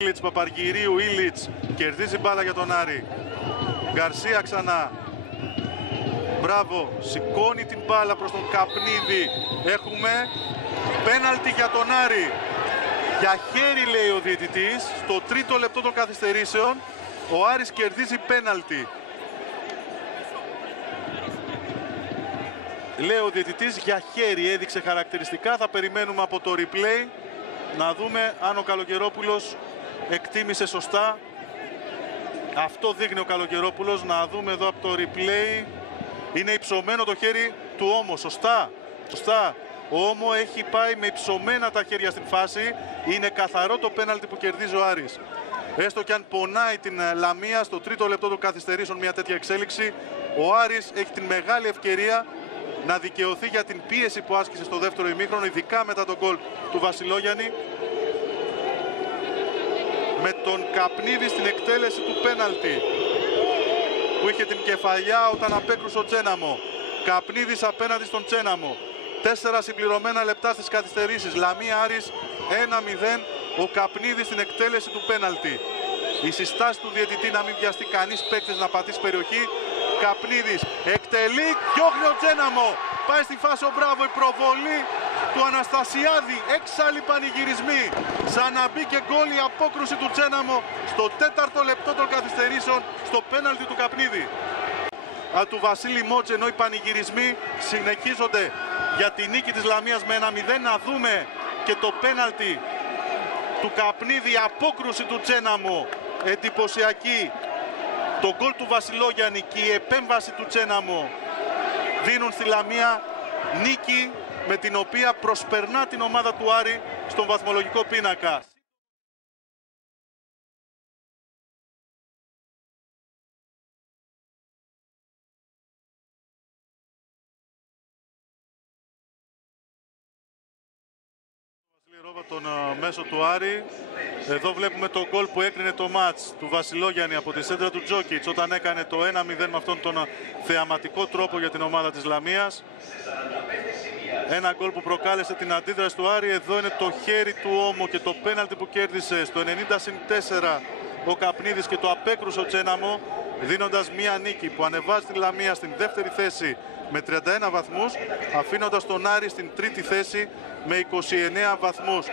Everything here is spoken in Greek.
Ήλιτς, Παπαργυρίου, Ήλιτς, κερδίζει μπάλα για τον Άρη. Γκαρσία ξανά. Μπράβο, σηκώνει την μπάλα προς τον Καπνίδη. Έχουμε πέναλτι για τον Άρη. Για χέρι, λέει ο διαιτητής, στο τρίτο λεπτό των καθυστερήσεων. Ο Άρης κερδίζει πέναλτι. Λέει ο διαιτητής για χέρι, έδειξε χαρακτηριστικά. Θα περιμένουμε από το replay να δούμε αν ο Καλογερόπουλος εκτίμησε σωστά. Αυτό δείχνει ο Καλογερόπουλος. Να δούμε εδώ από το replay. Είναι υψωμένο το χέρι του Όμο. Σωστά. Σωστά. Ο Όμο έχει πάει με υψωμένα τα χέρια στην φάση. Είναι καθαρό το πέναλτι που κερδίζει ο Άρης. Έστω και αν πονάει την Λαμία στο τρίτο λεπτό των καθυστερήσεων μια τέτοια εξέλιξη, ο Άρης έχει την μεγάλη ευκαιρία να δικαιωθεί για την πίεση που άσκησε στο δεύτερο ημίχρονο, ειδικά μετά τον γκολ του Βασιλόγιαννη, με τον Καπνίδη στην εκτέλεση του πέναλτι που είχε την κεφαλιά όταν απέκρουσε ο Τσέναμο. Καπνίδης απέναντι στον Τσέναμο. 4 συμπληρωμένα λεπτά στις καθυστερήσεις. Λαμία Άρης 1-0. Ο Καπνίδης στην εκτέλεση του πέναλτι. Η συστάση του διαιτητή να μην βιαστεί κανείς παίκτης να πατήσει περιοχή. Καπνίδης εκτελεί, διώχνει ο Τσέναμο. Πάει στη φάση ο Μπράβο, η προβολή του Αναστασιάδη. Έξαλλοι πανηγυρισμοί. Ξαναμπήκε γκολ, η απόκρουση του Τσέναμο στο 4ο λεπτό των καθυστερήσεων στο πέναλτι του Καπνίδη. Του Βασίλη Μότσε, ενώ οι πανηγυρισμοί συνεχίζονται για τη νίκη της Λαμίας με 1-0. Να δούμε και το πέναλτι του Καπνίδη, η απόκρουση του Τσέναμο, εντυπωσιακή. Το γκολ του Βασιλόγιαννη και η επέμβαση του Τσέναμο δίνουν στη Λαμία νίκη με την οποία προσπερνά την ομάδα του Άρη στον βαθμολογικό πίνακα. Τον μέσο του Άρη. Εδώ βλέπουμε το γκολ που έκρινε το μάτς του Βασιλόγιαννη από τη σέντρα του Τζόκιτς όταν έκανε το 1-0 με αυτόν τον θεαματικό τρόπο για την ομάδα της Λαμίας. Ένα γκολ που προκάλεσε την αντίδραση του Άρη. Εδώ είναι το χέρι του Όμο και το πέναλτι που κέρδισε στο 90+4 ο Καπνίδης και το απέκρουσε ο Τσέναμο, δίνοντας μία νίκη που ανεβάζει τη Λαμία στην δεύτερη θέση με 31 βαθμούς, αφήνοντας τον Άρη στην τρίτη θέση με 29 βαθμούς.